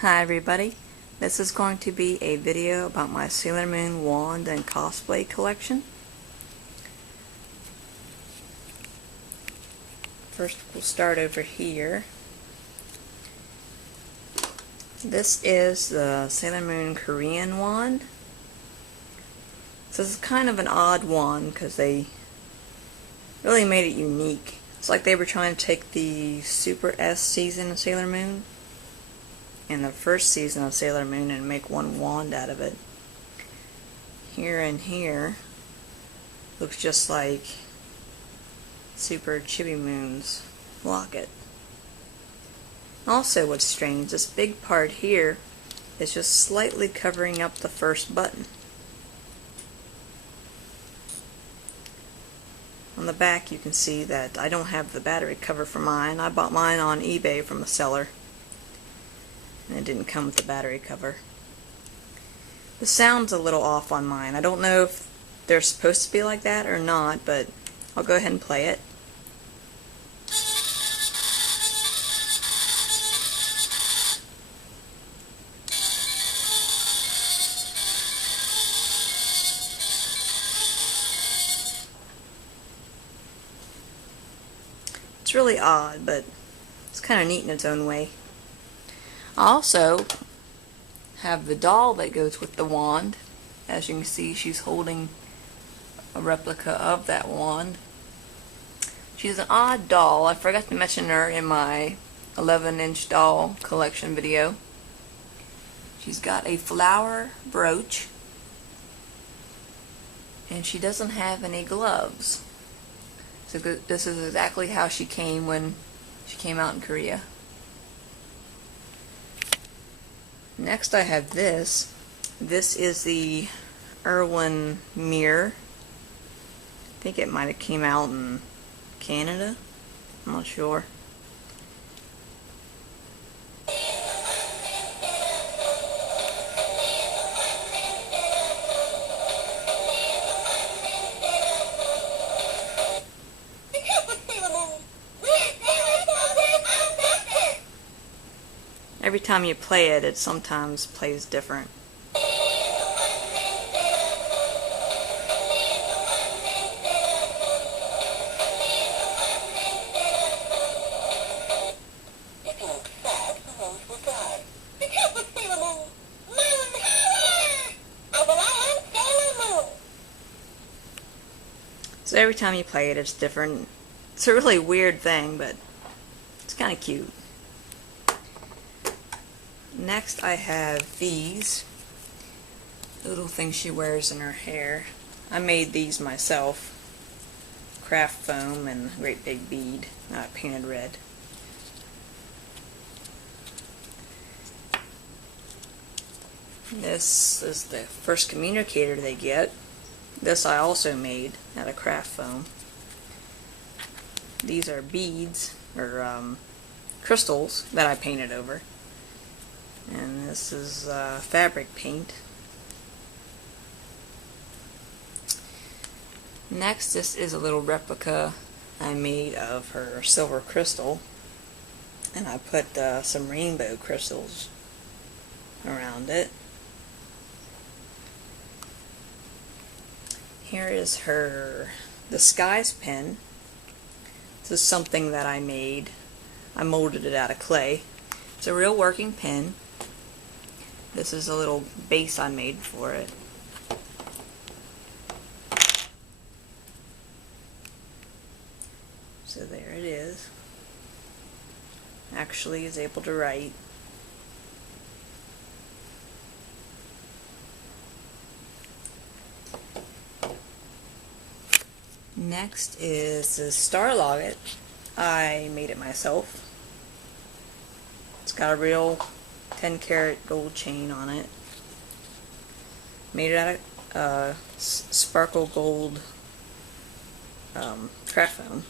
Hi everybody, this is going to be a video about my Sailor Moon wand and cosplay collection. First we'll start over here. This is the Sailor Moon Korean wand. So this is kind of an odd wand because they really made it unique. It's like they were trying to take the Super S season of Sailor Moon and the first season of Sailor Moon and make one wand out of it. Here and here looks just like Super Chibi Moon's Locket. Also what's strange, this big part here is just slightly covering up the first button. On the back you can see that I don't have the battery cover for mine. I bought mine on eBay from a seller and it didn't come with the battery cover. The sound's a little off on mine. I don't know if they're supposed to be like that or not, but I'll go ahead and play it. It's really odd, but it's kind of neat in its own way. I also have the doll that goes with the wand. As you can see, she's holding a replica of that wand. She's an odd doll. I forgot to mention her in my 11-inch doll collection video. She's got a flower brooch and she doesn't have any gloves. So this is exactly how she came when she came out in Korea. Next I have this. This is the Irwin mirror. I think it might have came out in Canada. I'm not sure. Every time you play it, it sometimes plays different. So every time you play it, it's different. It's a really weird thing, but it's kind of cute. Next I have these little things she wears in her hair. I made these myself. Craft foam and a great big bead, painted red. This is the first communicator they get. This I also made out of craft foam. These are beads, or crystals, that I painted over. And this is fabric paint. Next, this is a little replica I made of her silver crystal, and I put some rainbow crystals around it. Here is her disguise pin. This is something that I made. I molded it out of clay. It's a real working pin. This is a little base I made for it. So there it is. Actually is able to write. Next is the Star Locket. I made it myself. It's got a real 10-karat gold chain on it. Made it out of sparkle gold craft foam.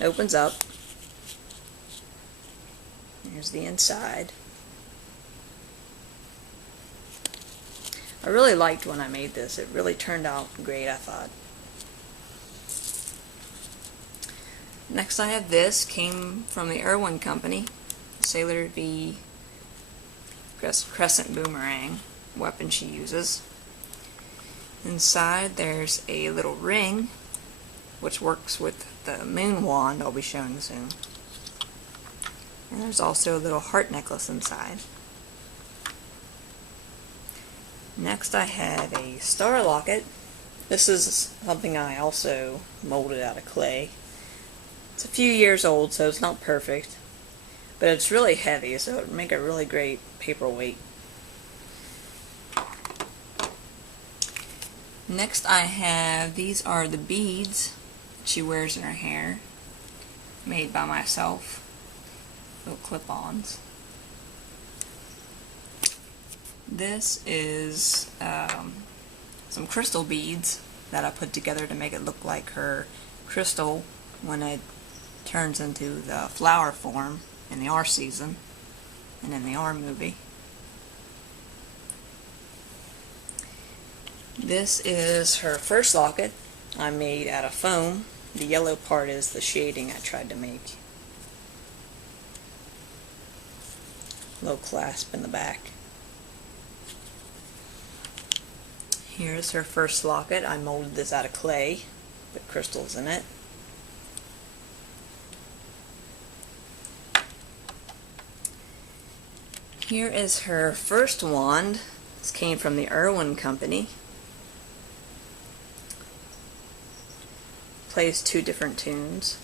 It opens up. Here's the inside. I really liked when I made this. It really turned out great, I thought. Next I have this. Came from the Irwin company. Sailor V crescent boomerang weapon she uses. Inside there's a little ring which works with the moon wand I'll be showing soon. And there's also a little heart necklace inside. Next I have a star locket. This is something I also molded out of clay. It's a few years old, so it's not perfect, but it's really heavy, so it would make a really great paperweight. Next I have, these are the beads she wears in her hair, made by myself, little clip-ons. This is some crystal beads that I put together to make it look like her crystal when it turns into the flower form in the R season and in the R movie. This is her first locket I made out of foam. The yellow part is the shading I tried to make. Little clasp in the back. Here's her first locket. I molded this out of clay, put crystals in it. Here is her first wand. This came from the Irwin Company. Plays 2 different tunes.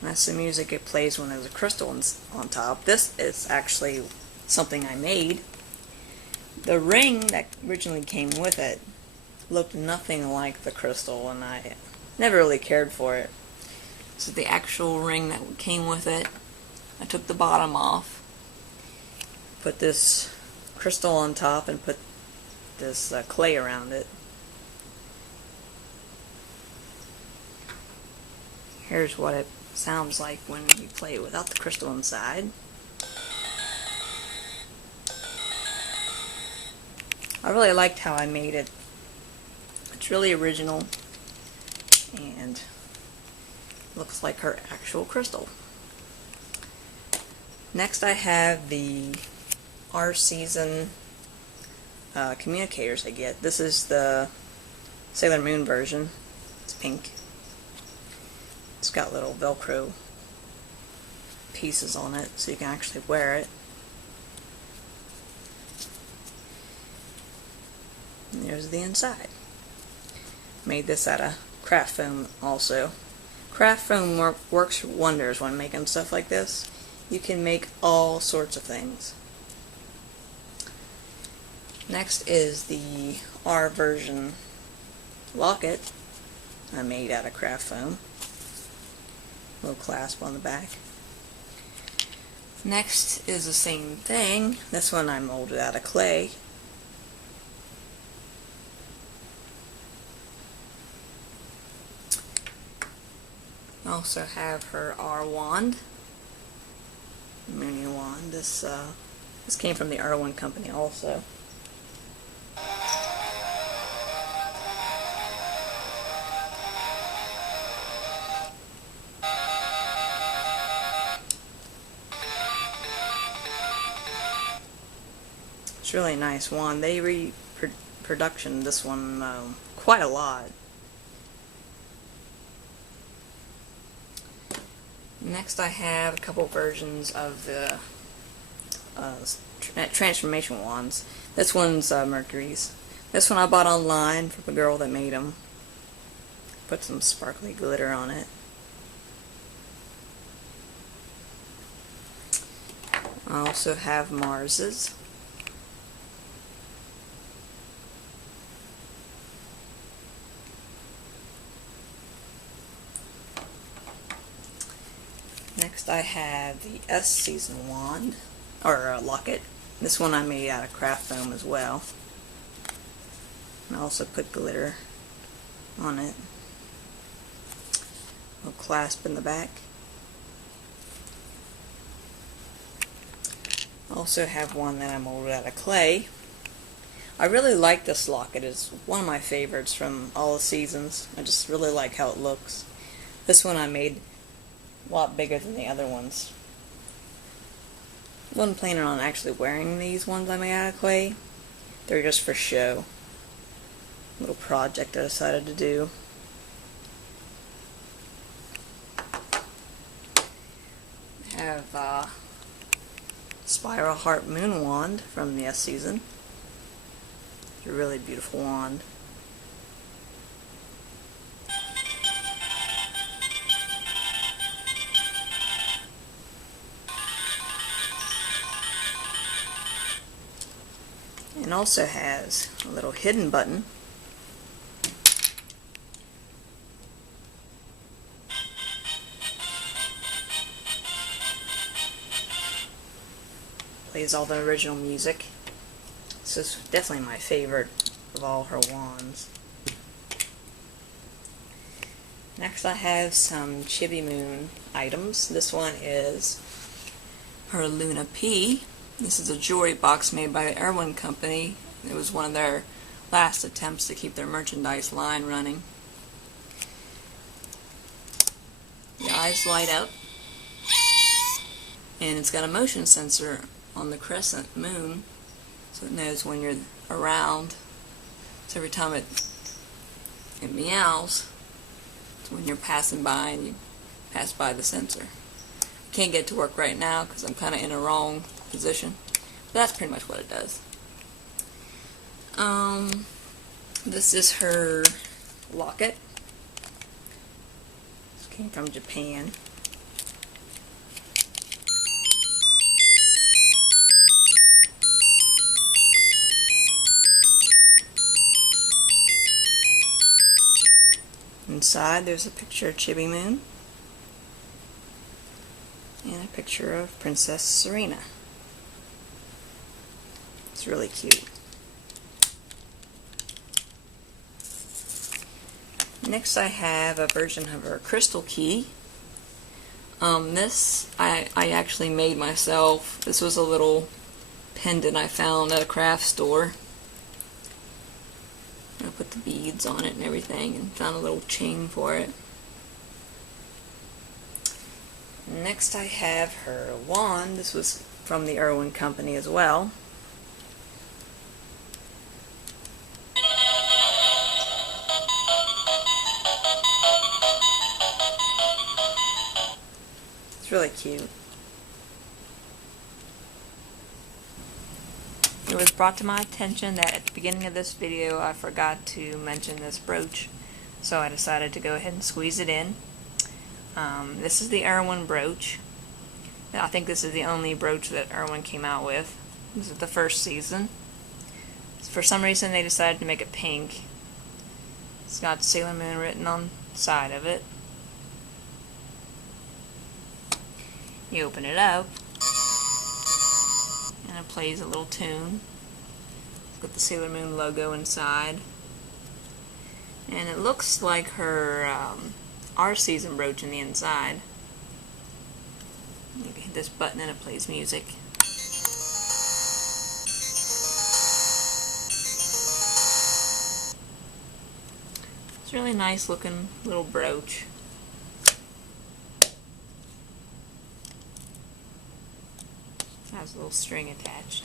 That's the music it plays when there's a crystal on top. This is actually something I made. The ring that originally came with it looked nothing like the crystal, and I never really cared for it. This is the actual ring that came with it. I took the bottom off, put this crystal on top, and put this clay around it. Here's what it sounds like when you play it without the crystal inside. I really liked how I made it. It's really original and looks like her actual crystal. Next I have the R season communicators I get. This is the Sailor Moon version. It's pink. It's got little Velcro pieces on it so you can actually wear it. And there's the inside. Made this out of craft foam also. Craft foam works wonders when making stuff like this. You can make all sorts of things. Next is the R version locket I made out of craft foam. Little clasp on the back. Next is the same thing. This one I molded out of clay. I also have her R wand, Moony wand. This came from the Irwin Company also. It's really a nice wand. They reproduction this one quite a lot. Next I have a couple versions of the transformation wands. This one's Mercury's. This one I bought online from a girl that made them. Put some sparkly glitter on it. I also have Mars's. Next I have the S season wand, or locket. This one I made out of craft foam as well. And I also put glitter on it. A little clasp in the back. I also have one that I molded out of clay. I really like this locket. It's one of my favorites from all the seasons. I just really like how it looks. This one I made a lot bigger than the other ones. I wasn't planning on actually wearing these ones I made out of clay. They're just for show. Little project I decided to do. I have Spiral Heart Moon Wand from the season. It's a really beautiful wand. And also has a little hidden button. Plays all the original music. This is definitely my favorite of all her wands. Next I have some Chibi Moon items. This one is her Luna P. This is a jewelry box made by the Irwin Company. It was one of their last attempts to keep their merchandise line running. The eyes light up, and it's got a motion sensor on the crescent moon, so it knows when you're around. So every time it meows, it's when you're passing by and you pass by the sensor. I can't get to work right now because I'm kind of in a wrong position, but that's pretty much what it does. This is her locket. This came from Japan. Inside there's a picture of Chibi Moon and a picture of Princess Serena. It's really cute. Next I have a version of her crystal key. This I actually made myself. This was a little pendant I found at a craft store. I put the beads on it and everything and found a little chain for it. Next I have her wand. This was from the Irwin Company as well. It's really cute. It was brought to my attention that at the beginning of this video I forgot to mention this brooch, so I decided to go ahead and squeeze it in. This is the Irwin brooch. I think this is the only brooch that Irwin came out with. This is the first season. For some reason they decided to make it pink. It's got Sailor Moon written on the side of it. You open it up and it plays a little tune. It's got the Sailor Moon logo inside. And it looks like her our season brooch in the inside. You can hit this button and it plays music. It's a really nice looking little brooch. Has a little string attached.